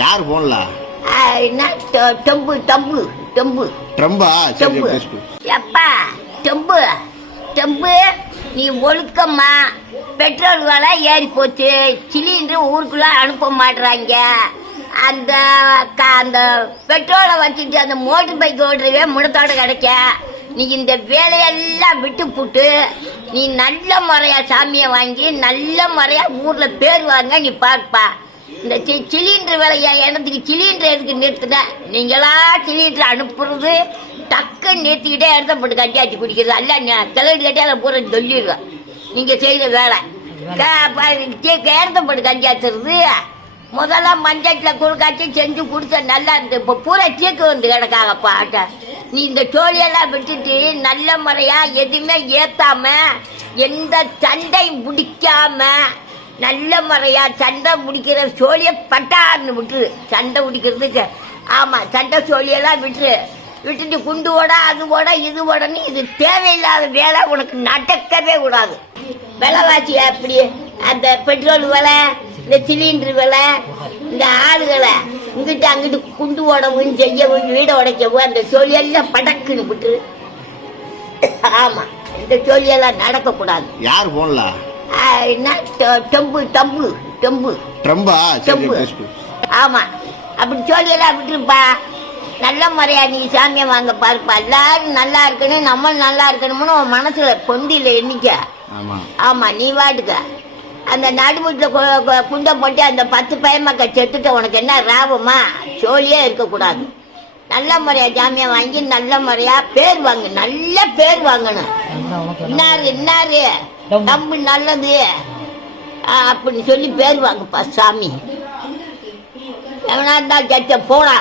யார் போன்ல என்ன டம்பு டம்பு டம்பு ட்ரம்பா டம்பு எப்பா டம்பு டம்பு நீ ஒழுக்கம்மா பெட்ரோல் விலை ஏறி போச்சு சிலிண்டர் ஊருக்குள்ள அனுப்ப மாட்டுறாங்க அந்த அந்த பெட்ரோலை வச்சுட்டு அந்த மோட்டர் பைக் ஓடுறவே முடத்தோட கிடைக்க நீ இந்த வேலையெல்லாம் விட்டு போட்டு நீ நல்ல முறையா சாமியை வாங்கி நல்ல முறையா ஊர்ல பேர் வாங்க நீ பாப்பா. இந்த சிலிண்டர் விலையா இடத்துக்கு சிலிண்டர் எதுக்கு நிறுத்தின நீங்களா சிலிண்டர் அனுப்புறது டக்குன்னு நிறுத்திக்கிட்டே இடத்தப்பட்டு கட்டியாச்சு குடிக்கிறது அல்ல கிளறி கட்டியால பூரா சொல்லிடுவேன் நீங்க செய்த வேலை இடத்தப்பட்டு கட்டியாச்சுறது முதல்ல மஞ்சட்டில் குழுக்காச்சி செஞ்சு குடிச்ச நல்லா இருந்து இப்போ பூரா சீக்கு வந்து கிடக்காங்கப்பா நீ இந்த சோழியெல்லாம் விட்டுட்டு நல்ல முறையா எதுவுமே ஏத்தாம எந்த சண்டையும் பிடிக்காம நல்ல முறையா சண்டை முடிக்கிற சோழிய பட்டான்னு விட்டுரு சண்டை முடிக்கிறது ஆமா சண்டை சோழியெல்லாம் விட்டுட்டு குண்டு ஓட அது ஓட இது ஓடன்னு இது தேவையில்லாத வேலை உனக்கு நடக்கவே கூடாது. விலைவாசி அப்படி அந்த பெட்ரோல் விலை இந்த சிலிண்டர் விலை இந்த ஆளுகளை இங்கிட்ட அங்கிட்டு குண்டு ஓடவும் செய்யவும் வீடை உடைக்கவும் அந்த சோழியெல்லாம் படக்குன்னு விட்டுரு. ஆமா இந்த சோழியெல்லாம் நடக்கக்கூடாது. யார் போன்ல என்ன டம்பு டம்பு டம்பு ட்ரம்பா டம்பு ஆமா அப்படி சோழியெல்லாம் விட்டுருப்பா. நல்ல முறையா நீ சாமியை வாங்க பாருப்பா. எல்லாரும் நல்லா இருக்கணும் நம்ம நல்லா இருக்கணும்னு உன் மனசுல பொந்தில எண்ணிக்க. ஆமா நீ வாட்டுக்க அந்த நடுமுட்டில குண்டை போட்டு அந்த 10 பயமக்க செத்துட்ட உனக்கு என்ன ராபமா சோழியே இருக்கக்கூடாது. நல்ல முறையா ஜாமியா வாங்கி நல்ல முறையா பேர் வாங்க நல்ல பேர் வாங்கணும். இன்னாரு நம்பு நல்லது அப்படின்னு சொல்லி பேர் வாங்கப்பா சாமி. எவனா இருந்தா போடா.